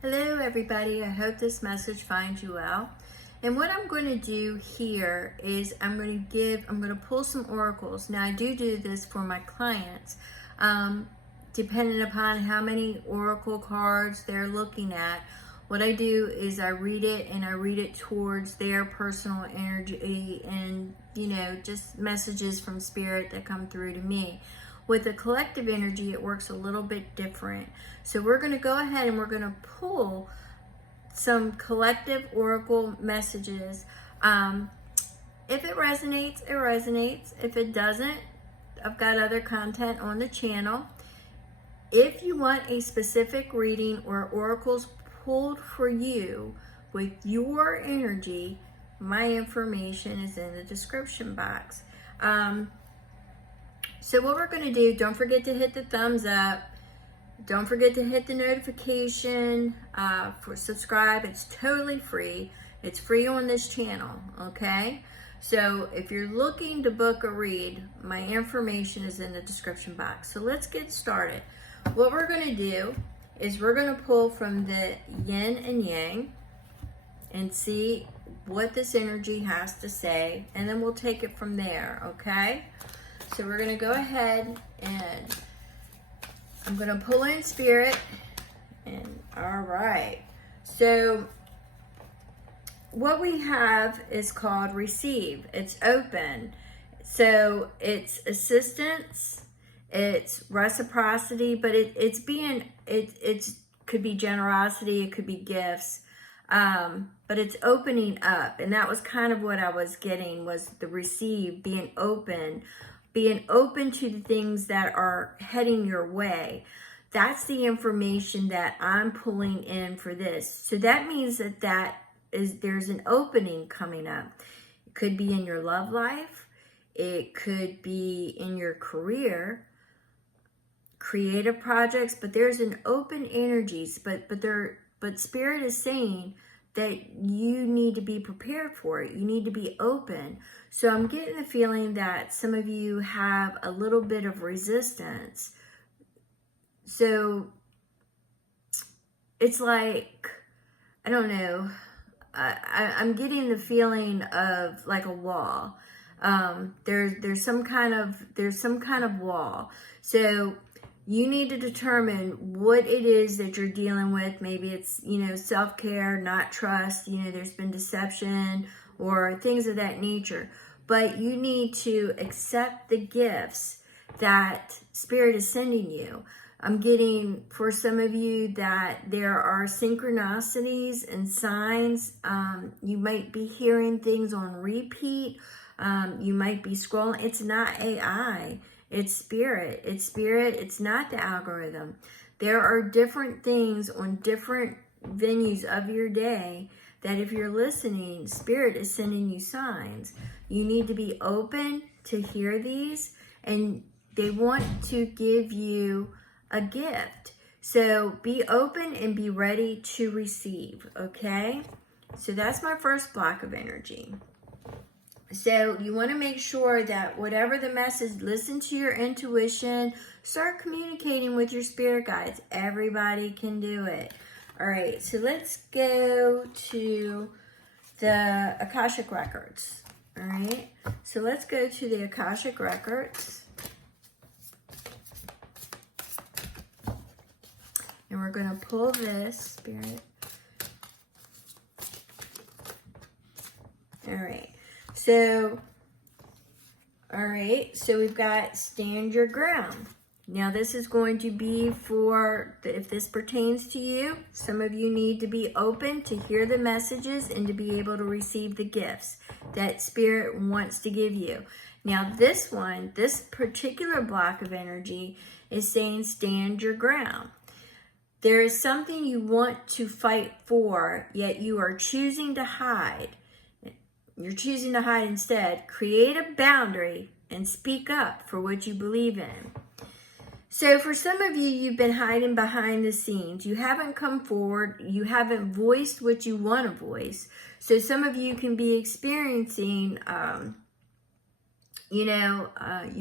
Hello everybody, I hope this message finds you well. And what I'm going to do here is I'm going to pull some oracles. Now I do this for my clients, depending upon how many oracle cards they're looking at. What I do is I read it, and I read it towards their personal energy and, just messages from spirit that come through to me. With the collective energy, it works a little bit different. So we're going to go ahead and we're going to pull some collective oracle messages. If it resonates, it resonates. If it doesn't, I've got other content on the channel. If you want a specific reading or oracles pulled for you with your energy, my information is in the description box. So what we're going to do, don't forget to hit the thumbs up. Don't forget to hit the notification for subscribe. It's totally free. It's free on this channel, okay? So if you're looking to book a read, my information is in the description box. So let's get started. What we're going to do is we're going to pull from the yin and yang and see what this energy has to say, and then we'll take it from there, okay? So we're going to go ahead and I'm going to pull in spirit. And all right. So what we have is called receive. It's open. So it's assistance, it's reciprocity, but it could be generosity, it could be gifts. But it's opening up. And that was kind of what I was getting, was the receive, being open to the things that are heading your way. That's the information that I'm pulling in for this. So that means there's an opening coming up. It could be in your love life. It could be in your career, creative projects, but there's an open energies, but Spirit is saying that you need to be prepared for it. You need to be open. So I'm getting the feeling that some of you have a little bit of resistance. So it's like, I don't know, I'm getting the feeling of like a wall. There's some kind of wall. So you need to determine what it is that you're dealing with. Maybe it's, self-care, not trust, there's been deception or things of that nature. But you need to accept the gifts that Spirit is sending you. I'm getting, for some of you, that there are synchronicities and signs. You might be hearing things on repeat. You might be scrolling. It's not AI. It's spirit. It's spirit. It's not the algorithm. There are different things on different venues of your day that if you're listening, Spirit is sending you signs. You need to be open to hear these, and they want to give you a gift. So be open and be ready to receive, okay? So that's my first block of energy. So you want to make sure that whatever the message, listen to your intuition, start communicating with your spirit guides. Everybody can do it. All right, so let's go to the Akashic Records. All right, so let's go to the Akashic Records. And we're going to pull this, Spirit. All right. So we've got stand your ground. Now this is going to be for, if this pertains to you, some of you need to be open to hear the messages and to be able to receive the gifts that Spirit wants to give you. Now this particular block of energy is saying stand your ground. There is something you want to fight for, yet you are choosing to hide. You're choosing to hide instead. Create a boundary and speak up for what you believe in. So for some of you, you've been hiding behind the scenes. You haven't come forward. You haven't voiced what you want to voice. So some of you can be experiencing, you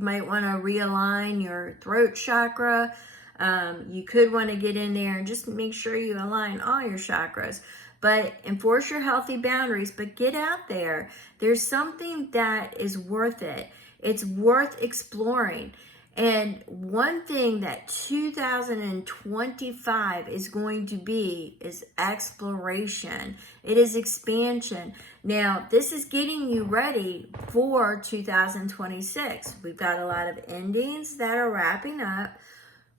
might want to realign your throat chakra. You could want to get in there and just make sure you align all your chakras. But enforce your healthy boundaries, but get out there. There's something that is worth it. It's worth exploring. And one thing that 2025 is going to be is exploration. It is expansion. Now, this is getting you ready for 2026. We've got a lot of endings that are wrapping up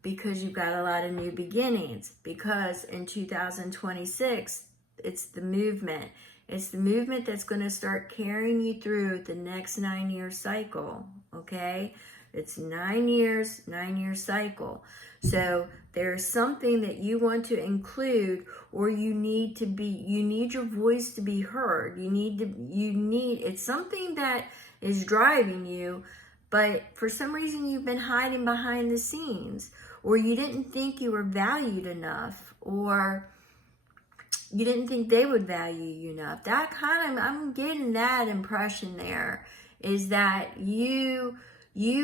because you've got a lot of new beginnings. Because in 2026, it's the movement. It's the movement that's going to start carrying you through the next 9-year cycle, okay? It's 9 years, 9-year cycle. So there's something that you want to include, or you need your voice to be heard. It's something that is driving you, but for some reason you've been hiding behind the scenes, or you didn't think you were valued enough, or you didn't think they would value you enough. I'm getting that impression there, is that you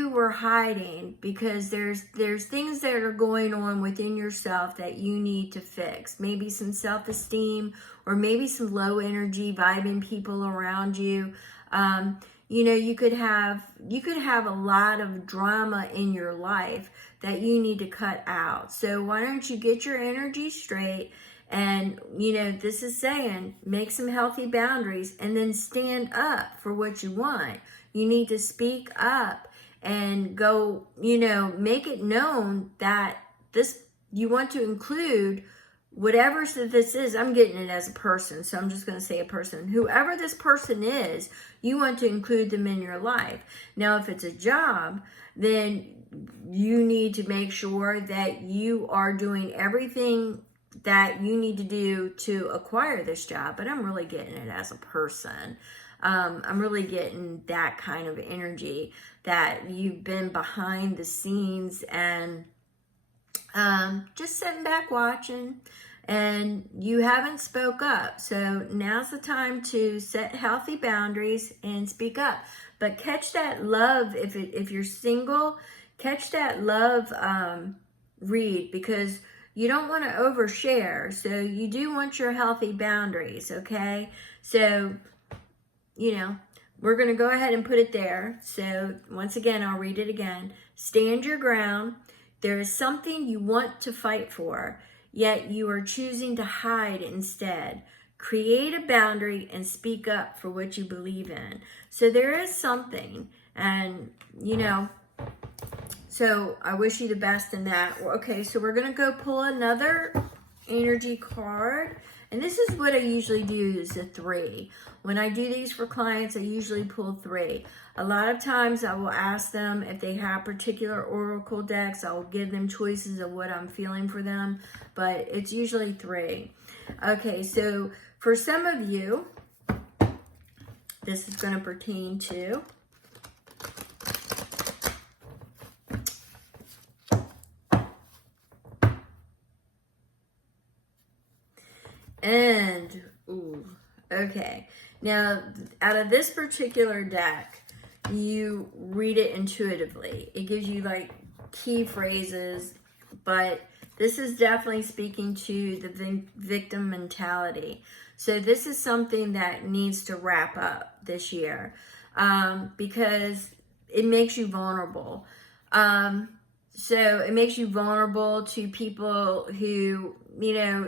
were hiding because there's things that are going on within yourself that you need to fix. Maybe some self-esteem, or maybe some low energy vibing people around you. You could have a lot of drama in your life that you need to cut out. So why don't you get your energy straight? And, this is saying, make some healthy boundaries and then stand up for what you want. You need to speak up and go, make it known that you want to include whatever this is. I'm getting it as a person, so I'm just going to say a person. Whoever this person is, you want to include them in your life. Now, if it's a job, then you need to make sure that you are doing everything that you need to do to acquire this job. But I'm really getting it as a person. I'm really getting that kind of energy, that you've been behind the scenes and just sitting back watching, and you haven't spoke up. So now's the time to set healthy boundaries and speak up. But catch that love, if you're single, catch that love read, because you don't want to overshare. So you do want your healthy boundaries, okay? So, we're going to go ahead and put it there. So once again, I'll read it again. Stand your ground. There is something you want to fight for, yet you are choosing to hide instead. Create a boundary and speak up for what you believe in. So there is something, and, so I wish you the best in that. Okay, so we're going to go pull another energy card. And this is what I usually do, is a 3. When I do these for clients, I usually pull 3. A lot of times I will ask them if they have particular oracle decks. I will give them choices of what I'm feeling for them, but it's usually 3. Okay, so for some of you, this is going to pertain to okay. Now, out of this particular deck, you read it intuitively. It gives you like key phrases, but this is definitely speaking to the victim mentality. So this is something that needs to wrap up this year, because it makes you vulnerable. So it makes you vulnerable to people who,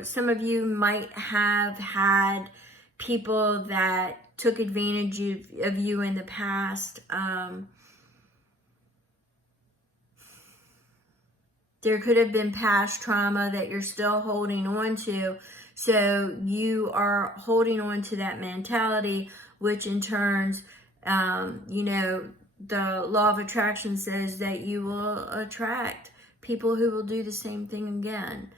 some of you might have had people that took advantage of you in the past. There could have been past trauma that you're still holding on to. So you are holding on to that mentality, which in turn, the law of attraction says that you will attract people who will do the same thing again.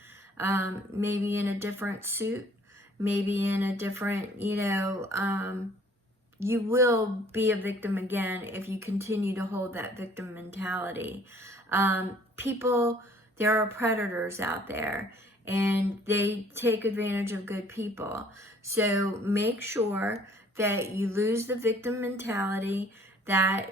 Maybe in a different suit, maybe in a different, you will be a victim again if you continue to hold that victim mentality. There are predators out there, and they take advantage of good people. So make sure that you lose the victim mentality,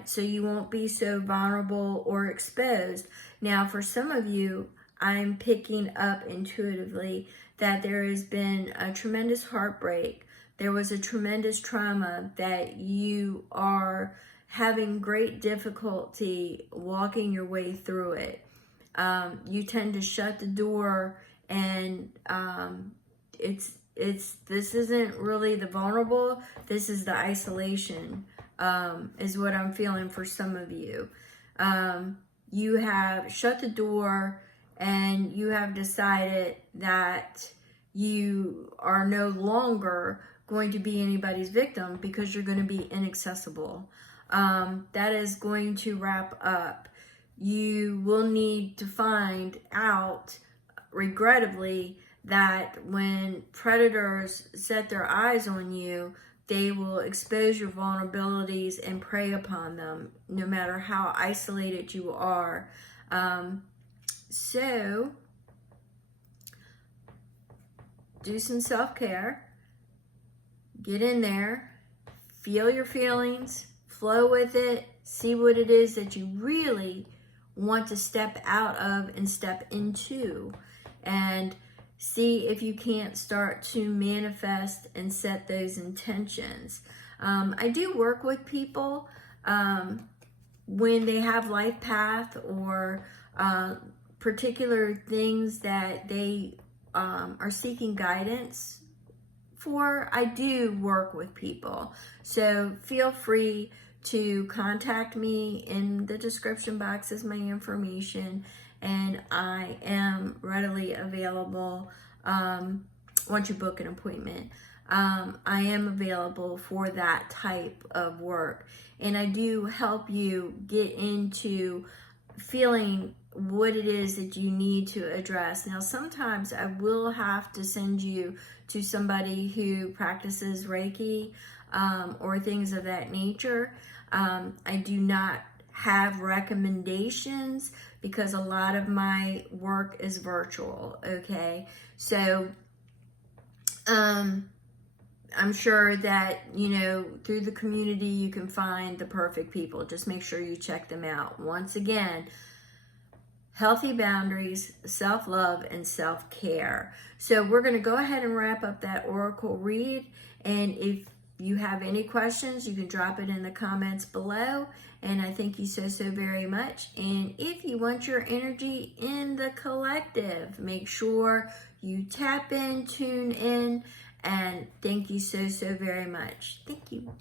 so you won't be so vulnerable or exposed. Now, for some of you, I'm picking up intuitively that there has been a tremendous heartbreak. There was a tremendous trauma that you are having great difficulty walking your way through it. You tend to shut the door, and this isn't really the vulnerable. This is the isolation, is what I'm feeling for some of you. You have shut the door, and you have decided that you are no longer going to be anybody's victim because you're going to be inaccessible. That is going to wrap up. You will need to find out, regrettably, that when predators set their eyes on you, they will expose your vulnerabilities and prey upon them, no matter how isolated you are. So, do some self-care. Get in there. Feel your feelings. Flow with it. See what it is that you really want to step out of and step into. And see if you can't start to manifest and set those intentions. I do work with people when they have life path or particular things that they are seeking guidance for. I do work with people. So feel free to contact me. In the description box is my information, and I am readily available once you book an appointment. I am available for that type of work, and I do help you get into feeling what it is that you need to address. Now, sometimes I will have to send you to somebody who practices Reiki or things of that nature. I do not have recommendations because a lot of my work is virtual, okay? So, I'm sure that, through the community you can find the perfect people. Just make sure you check them out. Once again, healthy boundaries, self-love, and self-care. So we're going to go ahead and wrap up that oracle read. And if you have any questions, you can drop it in the comments below. And I thank you so, so very much. And if you want your energy in the collective, make sure you tap in, tune in, and thank you so, so very much. Thank you.